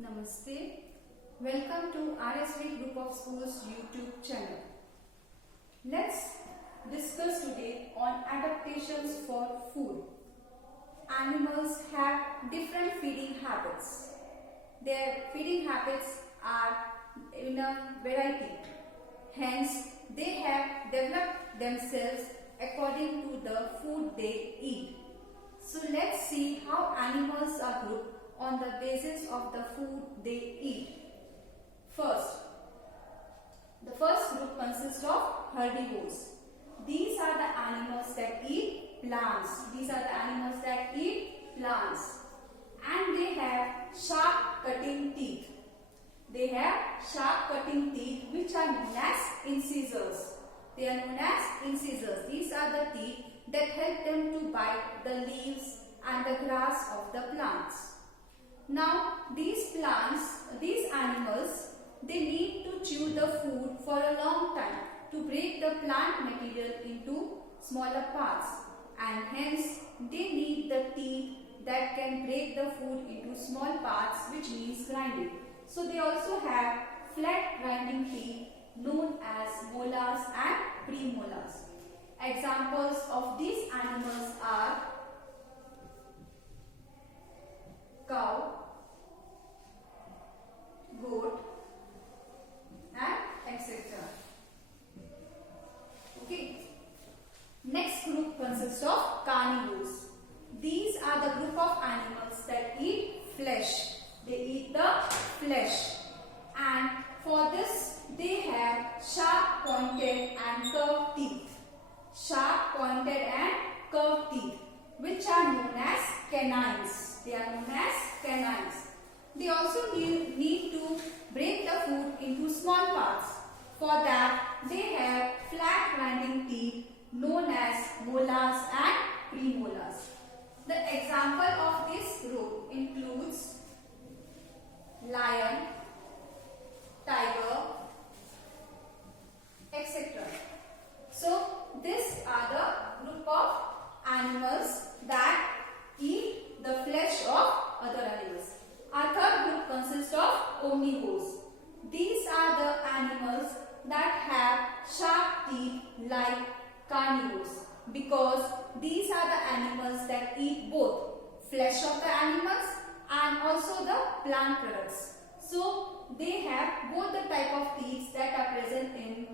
Namaste. Welcome to RSV Group of Schools YouTube channel. Let's discuss today on adaptations for food. Animals have different feeding habits. Their feeding habits are in a variety. Hence, they have developed themselves according to the food they eat. So let's see how animals are grouped on the basis of the food they eat. First, the first group consists of herbivores. These are the animals that eat plants. And they have sharp cutting teeth. Which are known as incisors. These are the teeth that help them to bite the leaves and the grass of the plants. Now, these animals, they need to chew the food for a long time to break the plant material into smaller parts, and hence they need the teeth that can break the food into small parts, which means grinding. So they also have flat grinding teeth known as molars and premolars. Examples of these animals are cow, goat, and etc. Okay. Next group consists of carnivores. These are the group of animals that eat flesh. They eat the flesh, and for this they have sharp pointed and curved teeth. Which are known as canines. They also need to break the food into small parts. For that, they have flat grinding teeth known as molars and premolars. The example of this group includes lion, tiger, etc. So, these are the group of animals that eat the flesh of other animals. Our third group consists of omnivores. These are the animals that have sharp teeth like carnivores, because these are the animals that eat both flesh of the animals and also the plant products. So they have both the type of teeth that are present in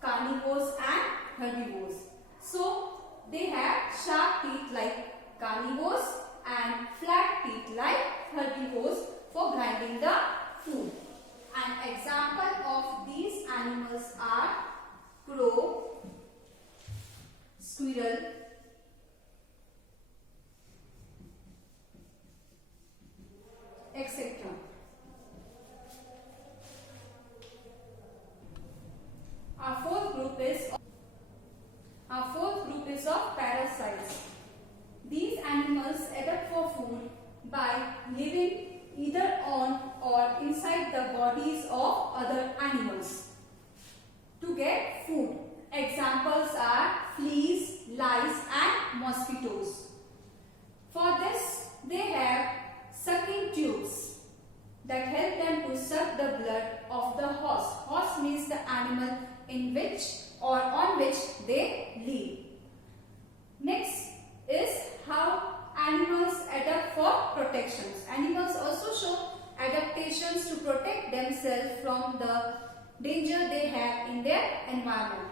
carnivores and herbivores. So they have sharp teeth like carnivores and flat teeth like herbivores for grinding the food. An example of these animals are crow, squirrel, etc. Our fourth group is of parasites. These animals adapt for food by living either on or inside the bodies of other animals to get food. Examples are fleas, lice, and mosquitoes. For this, they have sucking tubes that help them to suck the blood of the horse. Horse means the animal in which or on which they live. Next is how animals adapt for protections. Animals also show adaptations to protect themselves from the danger they have in their environment.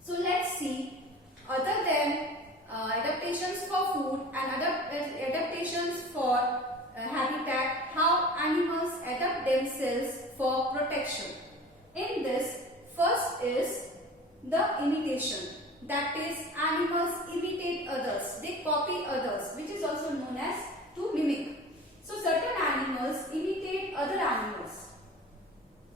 So let's see, other than adaptations for food and adaptations for habitat, how animals adapt themselves for protection. In this, first is the imitation. That is, animals imitate others. They copy others, which is also known as to mimic. So certain animals imitate other animals,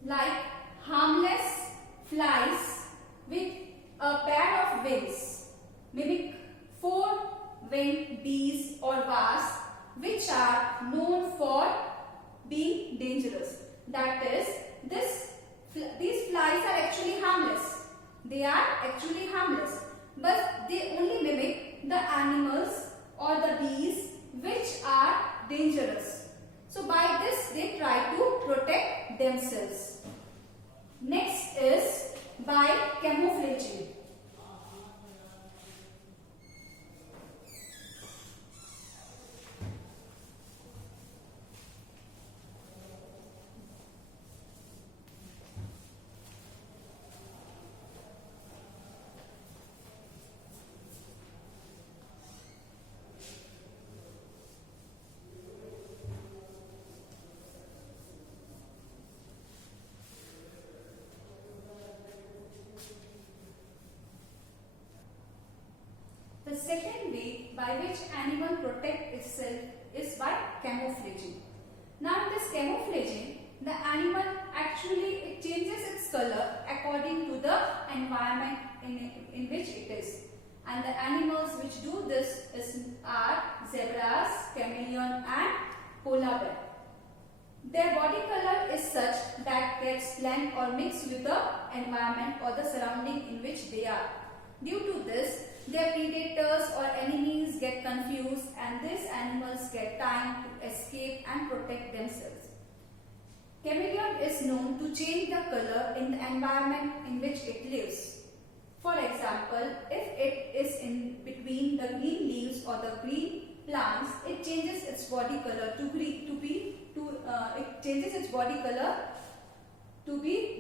like harmless flies with a pair of wings mimic four-winged bees or wasps, which are known for being dangerous. That is, these flies are actually harmless. But they only mimic the animals or the bees which are dangerous. So by this second way by which animal protect itself is by camouflaging. Now in this camouflaging, the animal actually it changes its color according to the environment in which it is. And the animals which do this are zebras, chameleon and polar bear. Their body color is such that gets blend or mixed with the environment or the surrounding in which they are. Due to this, their predators or enemies get confused and these animals get time to escape and protect themselves. Chameleon is known to change the color in the environment in which it lives. For example, if it is in between the green leaves or the green plants, it changes its body color to be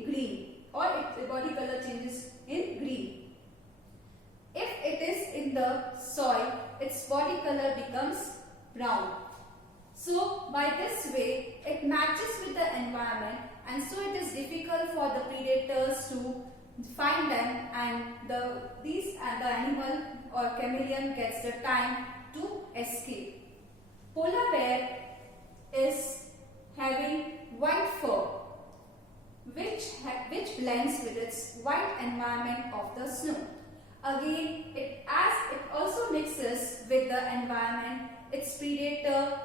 green, or its body color changes in green. If it is in the soil, its body color becomes brown. So by this way, it matches with the environment, and so it is difficult for the predators to find them, and the animal or chameleon gets the time to escape. Polar bear is having white fur, which blends with its white environment of the snow. Again, as it also mixes with the environment, its predator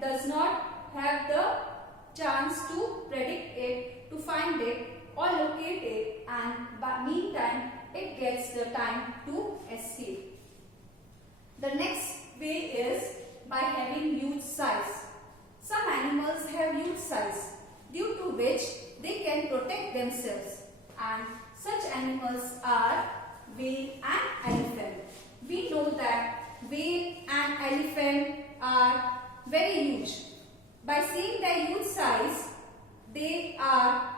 does not have the chance to predict it, to find it or locate it, and by meantime it gets the time to escape. The next way is by having huge size. Some animals have huge size, due to which they can protect themselves, and such animals are whale and elephant. We know that whale and elephant are very huge. By seeing their huge size, they are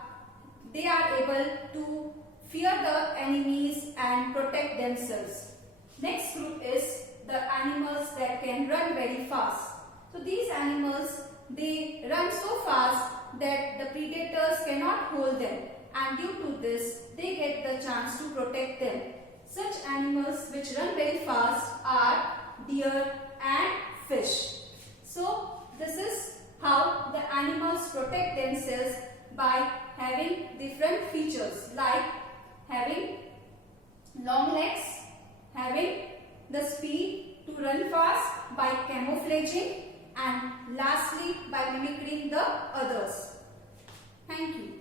able to fear the enemies and protect themselves. Next group is the animals that can run very fast. So these animals, they run so fast that the predators cannot hold them, and due to this they get the chance to protect them. Such animals which run very fast are deer and fish. So this is how the animals protect themselves, by having different features like having long legs, having the speed to run fast by camouflaging, and lastly by mimicking the others. Thank you.